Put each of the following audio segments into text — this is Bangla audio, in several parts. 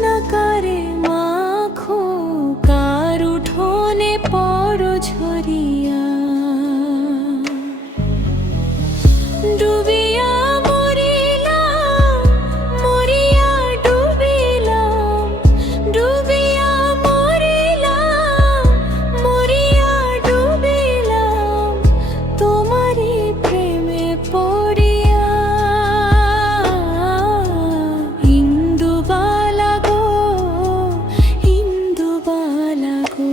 জোছনাকারে মাখো, কার উঠোনে পড়ো ঝরিয়া। ডুবিয়া মরিলাম, মরিয়া ডুবিলাম, ডুবিয়া মরিলাম, মরিয়া ডুবিলাম, তোমারই প্রেমে পড়িয়া। ইন্দুবালা গো, ইন্দুবালা গো।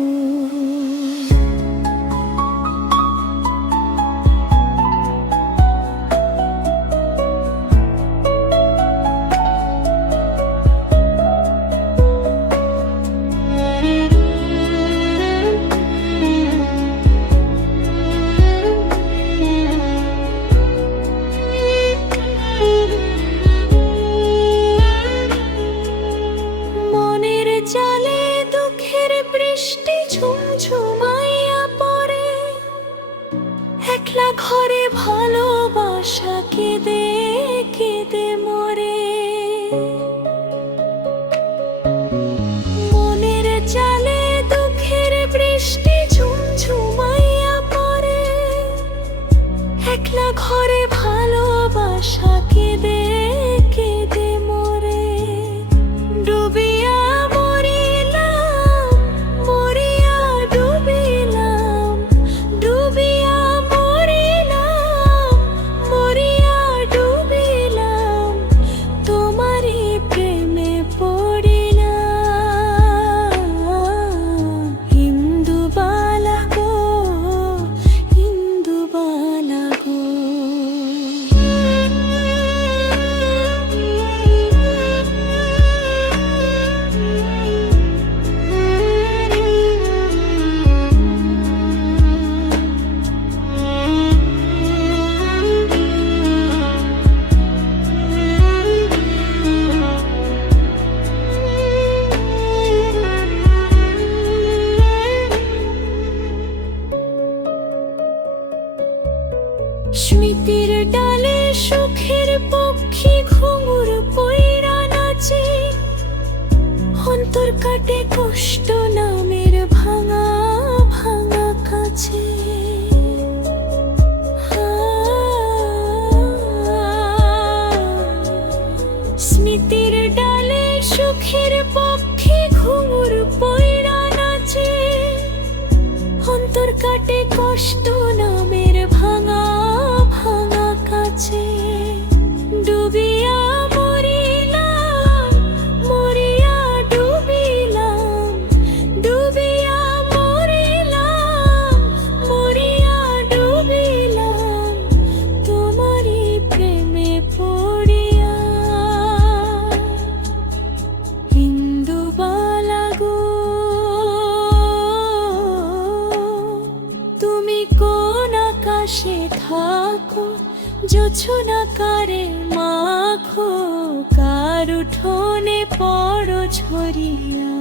মনের জালে দুঃখের বৃষ্টি ঝুমঝুমাইয়া পড়ে, একলা ঘরে ভালোবাসা কেঁদে কেঁদে মরে। মনের জালে দুঃখের বৃষ্টি ঝুমঝুমাইয়া পড়ে, একলা ঘরে ভালোবাসা কেঁদে কেঁদে মরে। ডুবিয়া মরিলাম, মরিয়া ডুবিলাম, ডুবিয়া মরিলাম, মরিয়া ডুবিলাম, তোমারই প্রেমে পড়িলাম। ইন্দুবালা গো, ইন্দুবালা গো। স্মৃতির ডালে সুখের পক্ষী ঘুঙুর পইরা নাচে, অন্তর কাটে কষ্ট নামের ভাঙা ভাঙা কাছে। স্মৃতির ডালে সুখের পক্ষী ঘুঙুর পইরা নাচে, অন্তর কাটে কষ্ট নামের ভাঙা ভাঙা কাছে। ডুবিয়া মরিলাম, মরিয়া ডুবিলাম, ডুবিয়া মরিলাম, মরিয়া ডুবিলাম, তোমারই প্রেমে পড়িয়া। ইন্দুবালা গো, তুমি কোন আকাশে থাকো, জোছনাকারে মাখো, কার উঠোনে পড়ো ঝরিয়া।